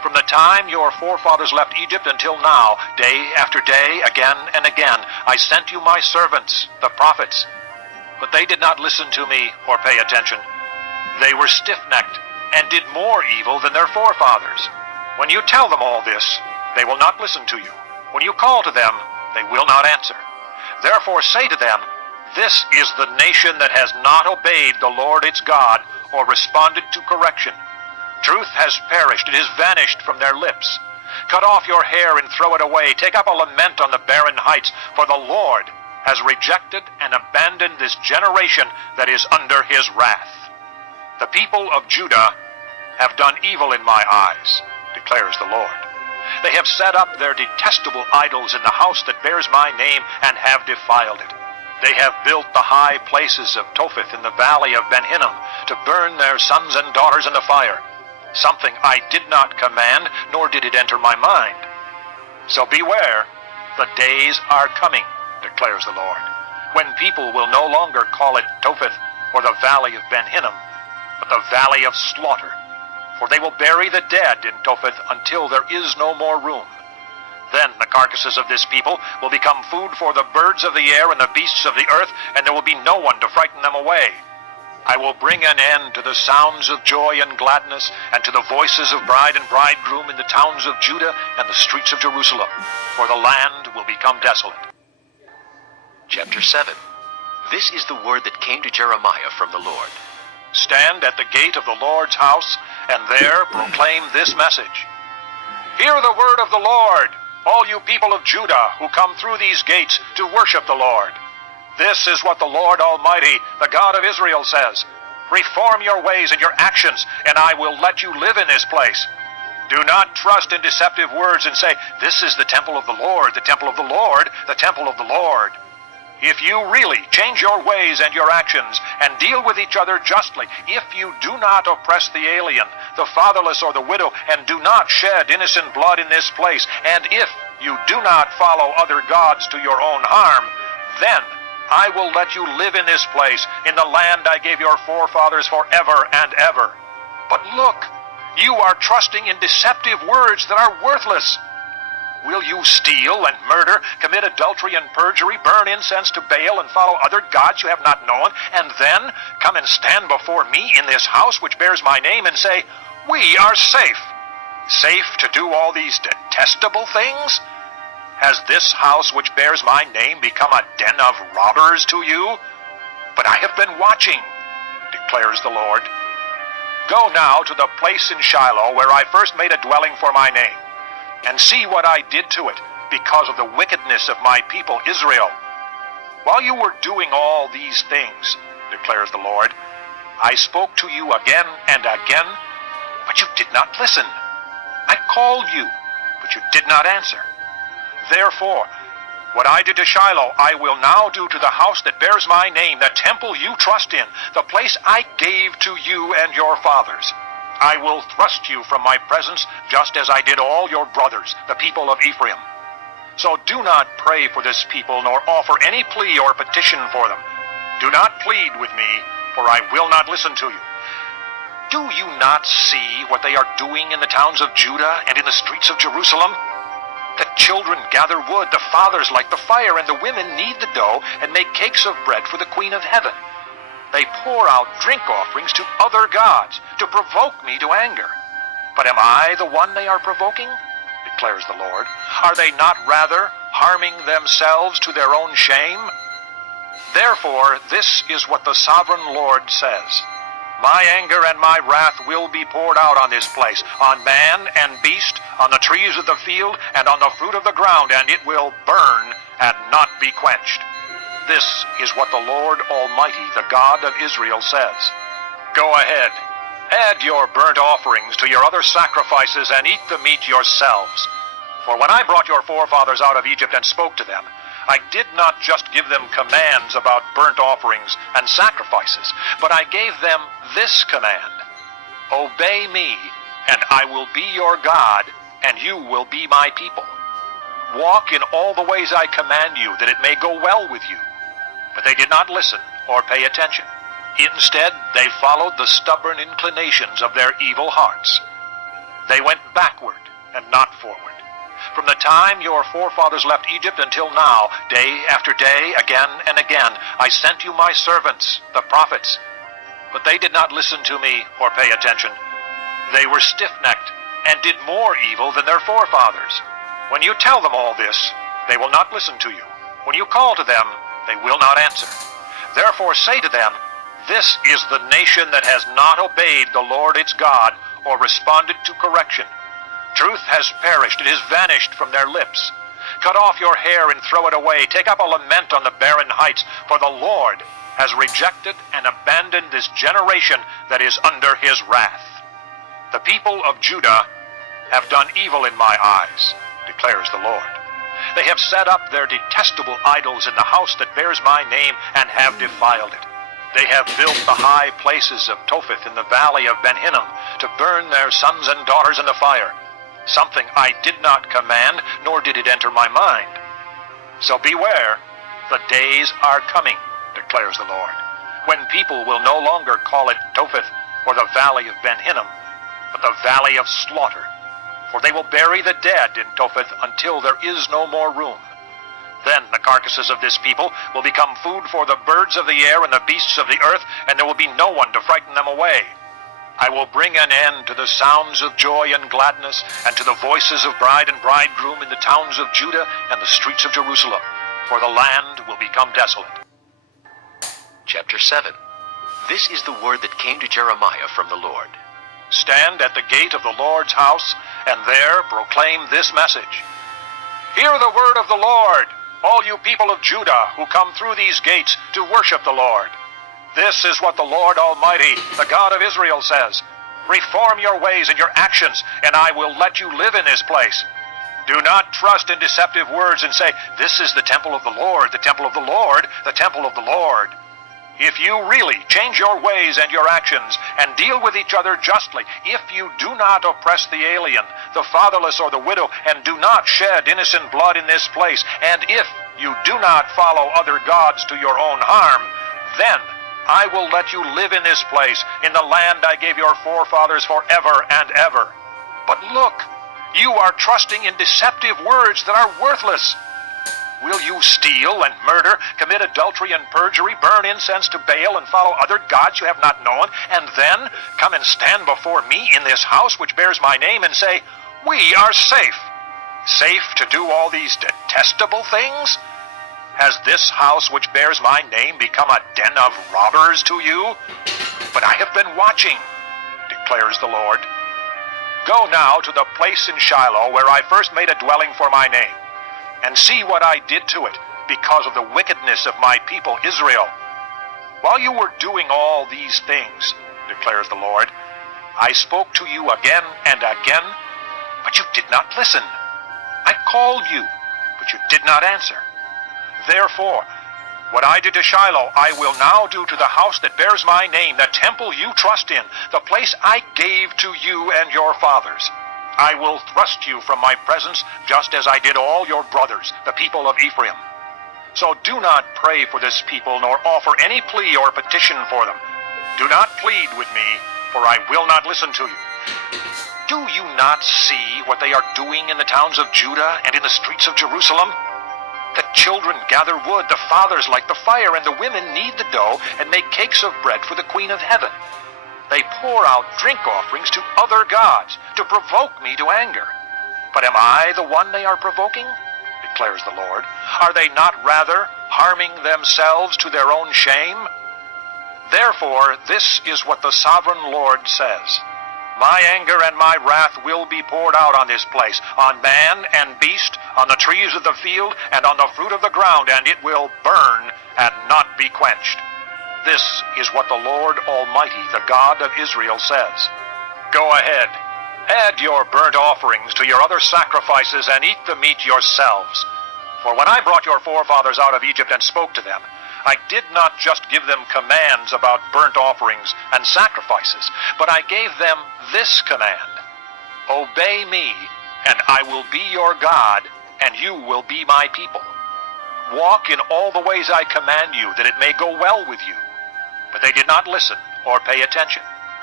From the time your forefathers left Egypt until now, day after day, again and again, I sent you my servants, the prophets. But they did not listen to me or pay attention. They were stiff-necked and did more evil than their forefathers. When you tell them all this, they will not listen to you. When you call to them, they will not answer. Therefore say to them, this is the nation that has not obeyed the Lord its God or responded to correction. Truth has perished, it has vanished from their lips. Cut off your hair and throw it away. Take up a lament on the barren heights, for the Lord has rejected and abandoned this generation that is under his wrath. The people of Judah have done evil in my eyes, declares the Lord. They have set up their detestable idols in the house that bears my name and have defiled it. They have built the high places of Topheth in the valley of Ben Hinnom to burn their sons and daughters in the fire, something I did not command, nor did it enter my mind. So beware, the days are coming, declares the Lord, when people will no longer call it Topheth or the valley of Ben Hinnom, but the valley of slaughter. For they will bury the dead in Topheth until there is no more room. Then the carcasses of this people will become food for the birds of the air and the beasts of the earth, and there will be no one to frighten them away. I will bring an end to the sounds of joy and gladness, and to the voices of bride and bridegroom in the towns of Judah and the streets of Jerusalem, for the land will become desolate. Chapter 7. This is the word that came to Jeremiah from the Lord. Stand at the gate of the Lord's house, and there proclaim this message. Hear the word of the Lord, all you people of Judah who come through these gates to worship the Lord. This is what the Lord Almighty, the God of Israel, says. Reform your ways and your actions, and I will let you live in this place. Do not trust in deceptive words and say, this is the temple of the Lord, the temple of the Lord, the temple of the Lord. If you really change your ways and your actions and deal with each other justly, if you do not oppress the alien, the fatherless or the widow, and do not shed innocent blood in this place, and if you do not follow other gods to your own harm, then I will let you live in this place, in the land I gave your forefathers forever and ever. But look, you are trusting in deceptive words that are worthless. Will you steal and murder, commit adultery and perjury, burn incense to Baal, and follow other gods you have not known, and then come and stand before me in this house which bears my name and say, we are safe? Safe to do all these detestable things? Has this house which bears my name become a den of robbers to you? But I have been watching, declares the Lord. Go now to the place in Shiloh where I first made a dwelling for my name, and see what I did to it because of the wickedness of my people Israel. While you were doing all these things, declares the Lord, I spoke to you again and again, but you did not listen. I called you, but you did not answer. Therefore, what I did to Shiloh, I will now do to the house that bears my name, the temple you trust in, the place I gave to you and your fathers. I will thrust you from my presence, just as I did all your brothers, the people of Ephraim. So do not pray for this people, nor offer any plea or petition for them. Do not plead with me, for I will not listen to you. Do you not see what they are doing in the towns of Judah and in the streets of Jerusalem? The children gather wood, the fathers light the fire, and the women knead the dough and make cakes of bread for the Queen of Heaven. They pour out drink offerings to other gods to provoke me to anger. But am I the one they are provoking? Declares the Lord. Are they not rather harming themselves to their own shame? Therefore, this is what the sovereign Lord says. My anger and my wrath will be poured out on this place, on man and beast, on the trees of the field, and on the fruit of the ground, and it will burn and not be quenched. This is what the Lord Almighty, the God of Israel, says. Go ahead, add your burnt offerings to your other sacrifices, and eat the meat yourselves. For when I brought your forefathers out of Egypt and spoke to them, I did not just give them commands about burnt offerings and sacrifices, but I gave them this command: obey me, and I will be your God, and you will be my people. Walk in all the ways I command you, that it may go well with you. But they did not listen or pay attention. Instead, they followed the stubborn inclinations of their evil hearts. They went backward and not forward. From the time your forefathers left Egypt until now, day after day, again and again, I sent you my servants, the prophets. But they did not listen to me or pay attention. They were stiff-necked and did more evil than their forefathers. When you tell them all this, they will not listen to you. When you call to them, they will not answer. Therefore say to them, this is the nation that has not obeyed the Lord its God or responded to correction. Truth has perished, it is vanished from their lips. Cut off your hair and throw it away. Take up a lament on the barren heights, for the Lord has rejected and abandoned this generation that is under his wrath. The people of Judah have done evil in my eyes, declares the Lord. They have set up their detestable idols in the house that bears my name and have defiled it. They have built the high places of Topheth in the valley of Ben Hinnom to burn their sons and daughters in the fire. Something I did not command, nor did it enter my mind. So beware, the days are coming, declares the Lord, when people will no longer call it Topheth or the valley of Ben Hinnom, but the valley of slaughter. For they will bury the dead in Topheth until there is no more room. Then the carcasses of this people will become food for the birds of the air and the beasts of the earth, and there will be no one to frighten them away. I will bring an end to the sounds of joy and gladness, and to the voices of bride and bridegroom in the towns of Judah and the streets of Jerusalem, for the land will become desolate. Chapter 7. This is the word that came to Jeremiah from the Lord. Stand at the gate of the Lord's house, and there proclaim this message. Hear the word of the Lord, all you people of Judah who come through these gates to worship the Lord. This is what the Lord Almighty, the God of Israel, says. Reform your ways and your actions, and I will let you live in this place. Do not trust in deceptive words and say, this is the temple of the Lord, the temple of the Lord, the temple of the Lord. If you really change your ways and your actions and deal with each other justly, if you do not oppress the alien, the fatherless, or the widow, and do not shed innocent blood in this place, and if you do not follow other gods to your own harm, then I will let you live in this place, in the land I gave your forefathers forever and ever. But look, you are trusting in deceptive words that are worthless. Will you steal and murder, commit adultery and perjury, burn incense to Baal, and follow other gods you have not known, and then come and stand before me in this house which bears my name and say, we are safe? Safe to do all these detestable things? Has this house which bears my name become a den of robbers to you? But I have been watching, declares the Lord. Go now to the place in Shiloh where I first made a dwelling for my name, and see what I did to it because of the wickedness of my people Israel. While you were doing all these things, declares the Lord, I spoke to you again and again, but you did not listen. I called you, but you did not answer. Therefore, what I did to Shiloh, I will now do to the house that bears my name, the temple you trust in, the place I gave to you and your fathers. I will thrust you from my presence, just as I did all your brothers, the people of Ephraim. So do not pray for this people, nor offer any plea or petition for them. Do not plead with me, for I will not listen to you. Do you not see what they are doing in the towns of Judah and in the streets of Jerusalem? The children gather wood, the fathers light the fire, and the women knead the dough and make cakes of bread for the Queen of Heaven. They pour out drink offerings to other gods to provoke me to anger. But am I the one they are provoking? Declares the Lord. Are they not rather harming themselves to their own shame? Therefore, this is what the sovereign Lord says. My anger and my wrath will be poured out on this place, on man and beast, on the trees of the field, and on the fruit of the ground, and it will burn and not be quenched. This is what the Lord Almighty, the God of Israel, says. Go ahead, add your burnt offerings to your other sacrifices, and eat the meat yourselves. For when I brought your forefathers out of Egypt and spoke to them, I did not just give them commands about burnt offerings and sacrifices, but I gave them this command: obey me, and I will be your God, and you will be my people. Walk in all the ways I command you, that it may go well with you. But they did not listen or pay attention.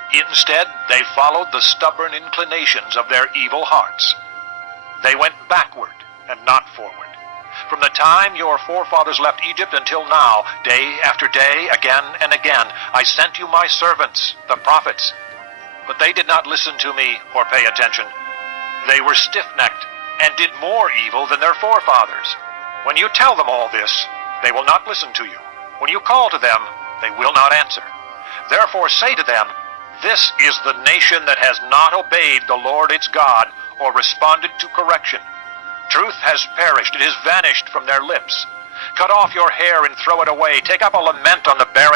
Instead, they followed the stubborn inclinations of their evil hearts. They went backward and not forward. From the time your forefathers left Egypt until now, day after day, again and again, I sent you my servants, the prophets. But they did not listen to me or pay attention. They were stiff-necked and did more evil than their forefathers. When you tell them all this, they will not listen to you. When you call to them, they will not answer. Therefore say to them, this is the nation that has not obeyed the Lord its God or responded to correction. Truth has perished, it has vanished from their lips. Cut off your hair and throw it away. Take up a lament on the barren